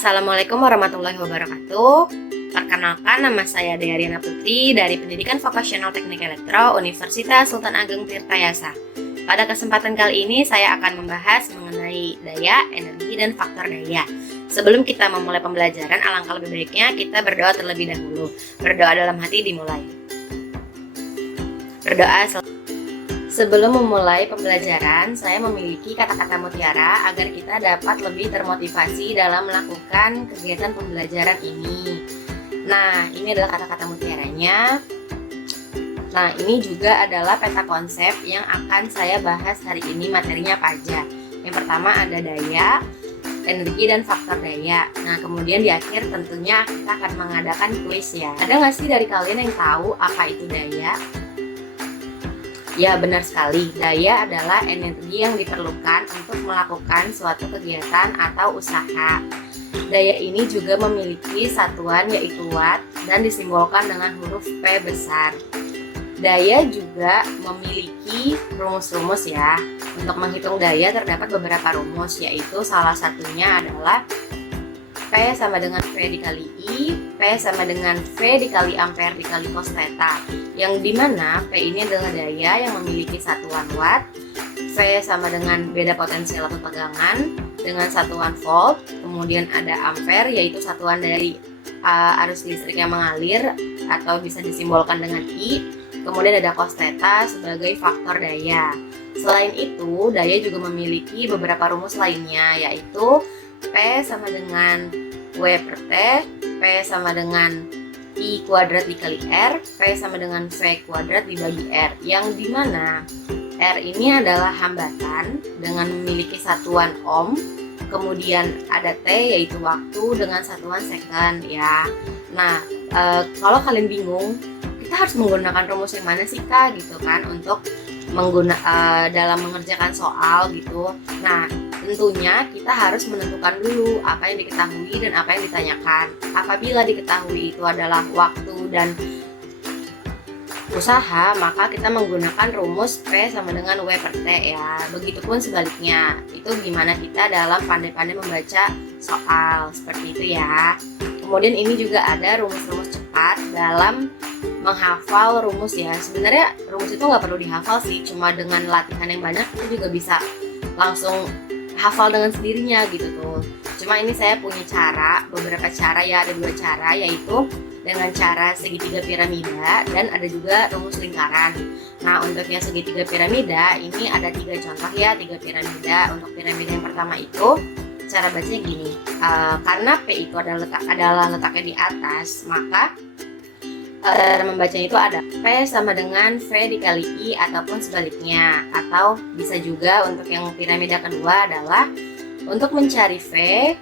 Assalamualaikum warahmatullahi wabarakatuh. Perkenalkan, nama saya Dea Riana Putri dari Pendidikan Vokasional Teknik Elektro Universitas Sultan Ageng Tirtayasa. Pada kesempatan kali ini saya akan membahas mengenai daya, energi, dan faktor daya. Sebelum kita memulai pembelajaran, alangkah lebih baiknya kita berdoa terlebih dahulu. Berdoa dalam hati dimulai. Berdoa. Sebelum memulai pembelajaran, saya memiliki kata-kata mutiara agar kita dapat lebih termotivasi dalam melakukan kegiatan pembelajaran ini. Nah, ini adalah kata-kata mutiaranya. Nah, ini juga adalah peta konsep yang akan saya bahas hari ini. Materinya apa aja? Yang pertama ada daya, energi, dan faktor daya. Nah, kemudian di akhir tentunya kita akan mengadakan kuis ya. Ada nggak sih dari kalian yang tahu apa itu daya? Ya, benar sekali. Daya adalah energi yang diperlukan untuk melakukan suatu kegiatan atau usaha. Daya ini juga memiliki satuan yaitu watt dan disimbolkan dengan huruf P besar. Daya juga memiliki rumus-rumus ya. Untuk menghitung daya terdapat beberapa rumus, yaitu salah satunya adalah P sama dengan V dikali I, P sama dengan V dikali ampere dikali cos theta. Yang dimana P ini adalah daya yang memiliki satuan watt, V sama dengan beda potensial atau tegangan dengan satuan volt, kemudian ada ampere yaitu satuan dari arus listrik yang mengalir atau bisa disimbolkan dengan I, kemudian ada cos theta sebagai faktor daya. Selain itu, daya juga memiliki beberapa rumus lainnya, yaitu P sama dengan W per T, P sama dengan I kuadrat dikali R, P sama dengan V kuadrat dibagi R, yang dimana R ini adalah hambatan dengan memiliki satuan ohm, kemudian ada T yaitu waktu dengan satuan second ya. Nah, kalau kalian bingung, kita harus menggunakan rumus yang mana sih Kak gitu kan untuk dalam mengerjakan soal gitu. Nah, tentunya kita harus menentukan dulu apa yang diketahui dan apa yang ditanyakan. Apabila diketahui itu adalah waktu dan usaha, maka kita menggunakan rumus P sama dengan W per T ya. Begitupun sebaliknya, itu gimana kita dalam pandai-pandai membaca soal, seperti itu ya. Kemudian ini juga ada rumus-rumus cepat dalam menghafal rumus ya. Sebenarnya rumus itu nggak perlu dihafal sih, cuma dengan latihan yang banyak kita juga bisa langsung hafal dengan sendirinya gitu tuh. Cuma ini saya punya beberapa cara ya, ada 2 cara, yaitu dengan cara segitiga piramida dan ada juga rumus lingkaran. Nah, untuk yang segitiga piramida ini ada 3 contoh ya, 3 piramida. Untuk piramida yang pertama itu cara bacanya gini, karena P itu adalah letaknya di atas, maka cara membacanya itu ada P sama dengan V dikali I ataupun sebaliknya. Atau bisa juga untuk yang piramida kedua adalah untuk mencari V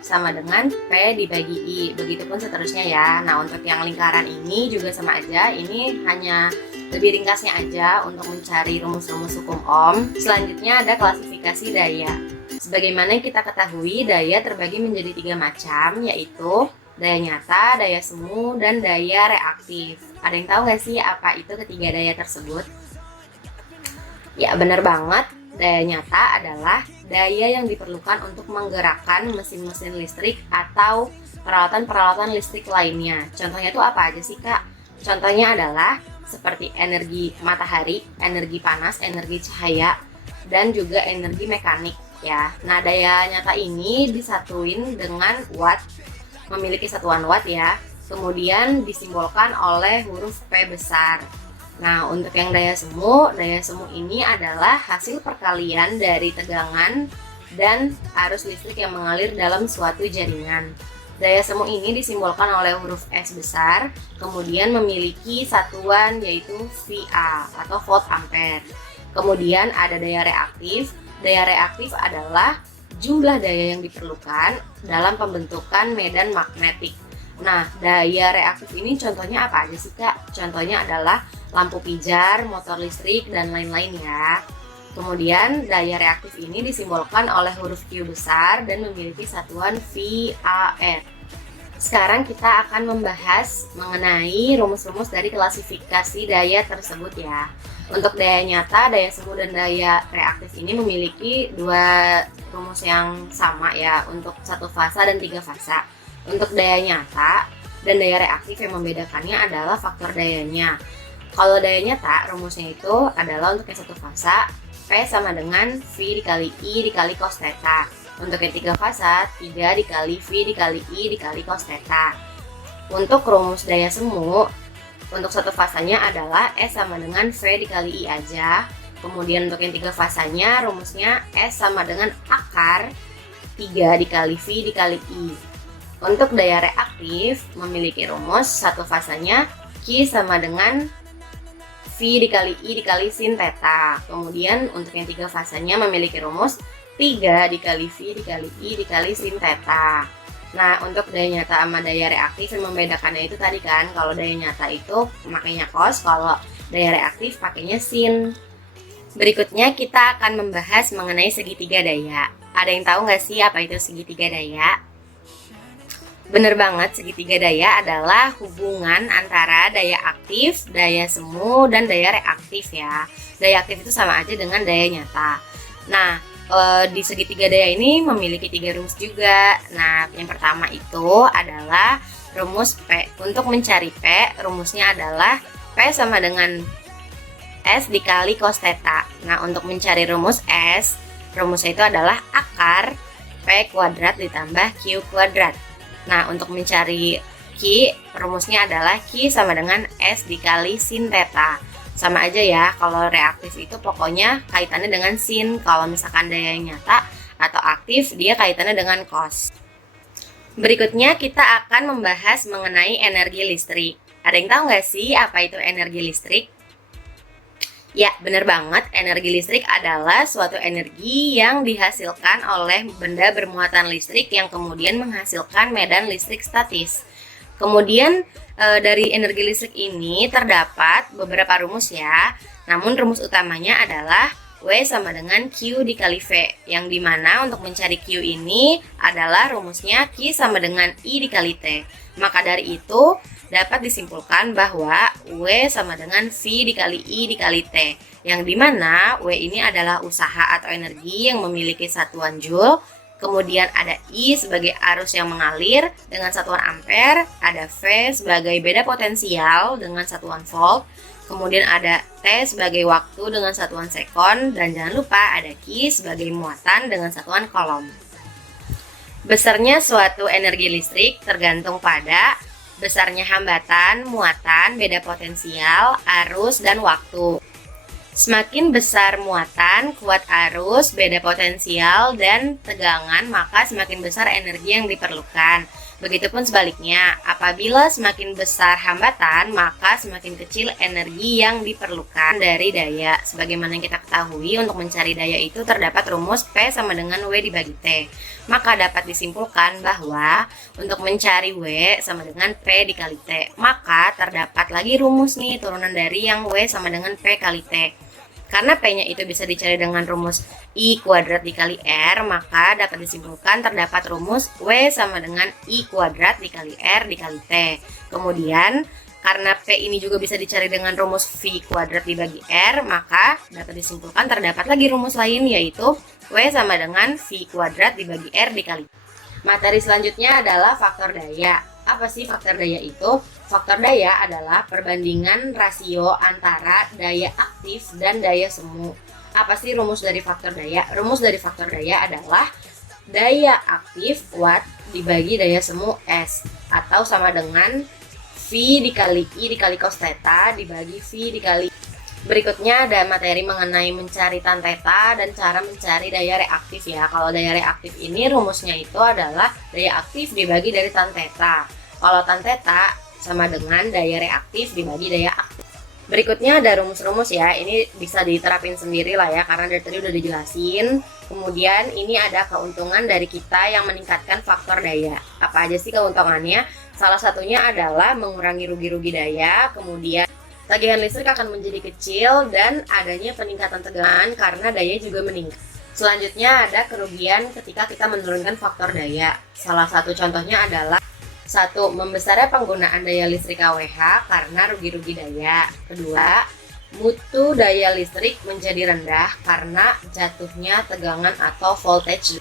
sama dengan P dibagi I. Begitupun seterusnya ya. Nah, untuk yang lingkaran ini juga sama aja. Ini hanya lebih ringkasnya aja untuk mencari rumus-rumus hukum Ohm. Selanjutnya ada klasifikasi daya. Sebagaimana yang kita ketahui, daya terbagi menjadi 3 macam, yaitu daya nyata, daya semu, dan daya reaktif. Ada yang tahu nggak sih apa itu ketiga daya tersebut? Ya, benar banget. Daya nyata adalah daya yang diperlukan untuk menggerakkan mesin-mesin listrik atau peralatan-peralatan listrik lainnya. Contohnya itu apa aja sih Kak? Contohnya adalah seperti energi matahari, energi panas, energi cahaya, dan juga energi mekanik ya. Nah, daya nyata ini disatuin dengan watt, memiliki satuan watt ya, kemudian disimbolkan oleh huruf P besar. Nah, untuk yang daya semu ini adalah hasil perkalian dari tegangan dan arus listrik yang mengalir dalam suatu jaringan. Daya semu ini disimbolkan oleh huruf S besar, kemudian memiliki satuan yaitu VA atau volt ampere. Kemudian ada daya reaktif. Daya reaktif adalah jumlah daya yang diperlukan dalam pembentukan medan magnetik. Nah, daya reaktif ini contohnya apa aja sih Kak? Contohnya adalah lampu pijar, motor listrik, dan lain-lain ya. Kemudian daya reaktif ini disimbolkan oleh huruf Q besar dan memiliki satuan VAR. Sekarang kita akan membahas mengenai rumus-rumus dari klasifikasi daya tersebut ya. Untuk daya nyata, daya semu, dan daya reaktif ini memiliki 2 rumus yang sama ya untuk 1 fasa dan 3 fasa. Untuk daya nyata dan daya reaktif yang membedakannya adalah faktor dayanya. Kalau daya nyata, rumusnya itu adalah untuk yang satu fasa, P sama dengan V dikali I dikali cos theta. Untuk yang tiga fasa, 3 dikali V dikali I dikali cos theta. Untuk rumus daya semu, untuk satu fasanya adalah S sama dengan V dikali I aja. Kemudian untuk yang tiga fasanya, rumusnya S sama dengan akar 3 dikali V dikali I. Untuk daya reaktif, memiliki rumus satu fasanya Q sama dengan V dikali I dikali sin theta. Kemudian untuk yang tiga fasanya memiliki rumus 3 dikali V dikali I dikali sin theta. Nah, untuk daya nyata sama daya reaktif yang membedakannya itu tadi kan, kalau daya nyata itu makanya cos, kalau daya reaktif pakainya sin. Berikutnya kita akan membahas mengenai segitiga daya. Ada yang tahu nggak sih apa itu segitiga daya? Bener banget, segitiga daya adalah hubungan antara daya aktif, daya semu, dan daya reaktif ya. Daya aktif itu sama aja dengan daya nyata. Nah, di segitiga daya ini memiliki 3 rumus juga. Nah, yang pertama itu adalah rumus P. Untuk mencari P, rumusnya adalah P sama dengan S dikali cos theta. Nah, untuk mencari rumus S, rumusnya itu adalah akar P kuadrat ditambah Q kuadrat. Nah, untuk mencari Q, rumusnya adalah Q sama dengan S dikali sin theta. Sama aja ya, kalau reaktif itu pokoknya kaitannya dengan sin. Kalau misalkan daya nyata atau aktif, dia kaitannya dengan cos. Berikutnya kita akan membahas mengenai energi listrik. Ada yang tahu nggak sih apa itu energi listrik? Ya, bener banget, energi listrik adalah suatu energi yang dihasilkan oleh benda bermuatan listrik yang kemudian menghasilkan medan listrik statis. Kemudian dari energi listrik ini terdapat beberapa rumus ya. Namun rumus utamanya adalah W sama dengan Q dikali V, yang dimana untuk mencari Q ini adalah rumusnya Q sama dengan I dikali T. Maka dari itu dapat disimpulkan bahwa W sama dengan V dikali I dikali T, yang dimana W ini adalah usaha atau energi yang memiliki satuan Joule. Kemudian ada I sebagai arus yang mengalir dengan satuan ampere, ada V sebagai beda potensial dengan satuan volt, kemudian ada T sebagai waktu dengan satuan sekon, dan jangan lupa ada Q sebagai muatan dengan satuan kolom. Besarnya suatu energi listrik tergantung pada besarnya hambatan, muatan, beda potensial, arus, dan waktu. Semakin besar muatan, kuat arus, beda potensial, dan tegangan, maka semakin besar energi yang diperlukan. Begitupun sebaliknya, apabila semakin besar hambatan, maka semakin kecil energi yang diperlukan dari daya. Sebagaimana yang kita ketahui, untuk mencari daya itu terdapat rumus P sama dengan W dibagi T. Maka dapat disimpulkan bahwa untuk mencari W sama dengan P dikali T, maka terdapat lagi rumus nih turunan dari yang W sama dengan P kali T. Karena P-nya itu bisa dicari dengan rumus I kuadrat dikali R, maka dapat disimpulkan terdapat rumus W sama dengan I kuadrat dikali R dikali T. Kemudian, karena P ini juga bisa dicari dengan rumus V kuadrat dibagi R, maka dapat disimpulkan terdapat lagi rumus lain, yaitu W sama dengan V kuadrat dibagi R dikali T. Materi selanjutnya adalah faktor daya. Apa sih faktor daya itu? Faktor daya adalah perbandingan rasio antara daya aktif dan daya semu. Apa sih rumus dari faktor daya? Rumus dari faktor daya adalah daya aktif Watt dibagi daya semu S, atau sama dengan V dikali I dikali cos theta dibagi V dikali. Berikutnya ada materi mengenai mencari tan theta dan cara mencari daya reaktif ya. Kalau daya reaktif ini rumusnya itu adalah daya aktif dibagi dari tan theta. Kalau tan theta sama dengan daya reaktif dibagi daya aktif. Berikutnya ada rumus-rumus ya. Ini bisa diterapin sendiri lah ya, karena dari tadi udah dijelasin. Kemudian ini ada keuntungan dari kita yang meningkatkan faktor daya. Apa aja sih keuntungannya? Salah satunya adalah mengurangi rugi-rugi daya. Kemudian tagihan listrik akan menjadi kecil dan adanya peningkatan tegangan karena daya juga meningkat. Selanjutnya ada kerugian ketika kita menurunkan faktor daya. Salah satu contohnya adalah 1. Membesarnya penggunaan daya listrik kWh karena rugi-rugi daya. 2. Mutu daya listrik menjadi rendah karena jatuhnya tegangan atau voltage.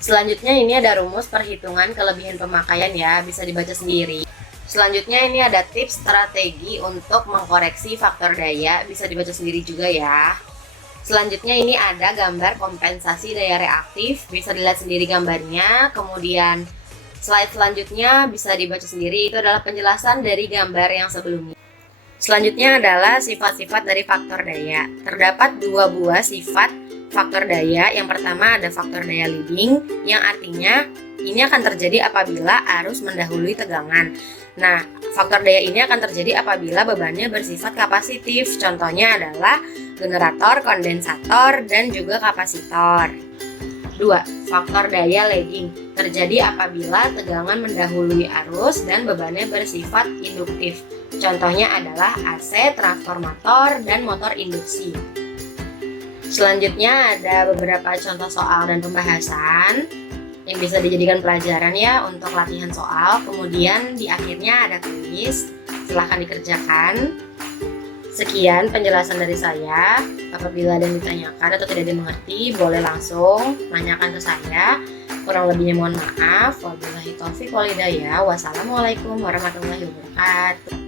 Selanjutnya ini ada rumus perhitungan kelebihan pemakaian ya, bisa dibaca sendiri. Selanjutnya ini ada tips strategi untuk mengkoreksi faktor daya, bisa dibaca sendiri juga ya. Selanjutnya ini ada gambar kompensasi daya reaktif, bisa dilihat sendiri gambarnya. Kemudian slide selanjutnya bisa dibaca sendiri, itu adalah penjelasan dari gambar yang sebelumnya. Selanjutnya adalah sifat-sifat dari faktor daya. Terdapat dua buah sifat faktor daya. Yang pertama ada faktor daya leading, yang artinya ini akan terjadi apabila arus mendahului tegangan. Nah, faktor daya ini akan terjadi apabila bebannya bersifat kapasitif. Contohnya adalah generator, kondensator, dan juga kapasitor. 2. Faktor daya lagging terjadi apabila tegangan mendahului arus dan bebannya bersifat induktif. Contohnya adalah AC, transformator, dan motor induksi. Selanjutnya ada beberapa contoh soal dan pembahasan yang bisa dijadikan pelajaran ya untuk latihan soal. Kemudian di akhirnya ada kuis, silahkan dikerjakan. Sekian penjelasan dari saya. Apabila ada yang ditanyakan atau tidak dimengerti, boleh langsung tanyakan ke saya. Kurang lebihnya mohon maaf. Wabillahi taufiq wal hidayah. Wassalamualaikum warahmatullahi wabarakatuh.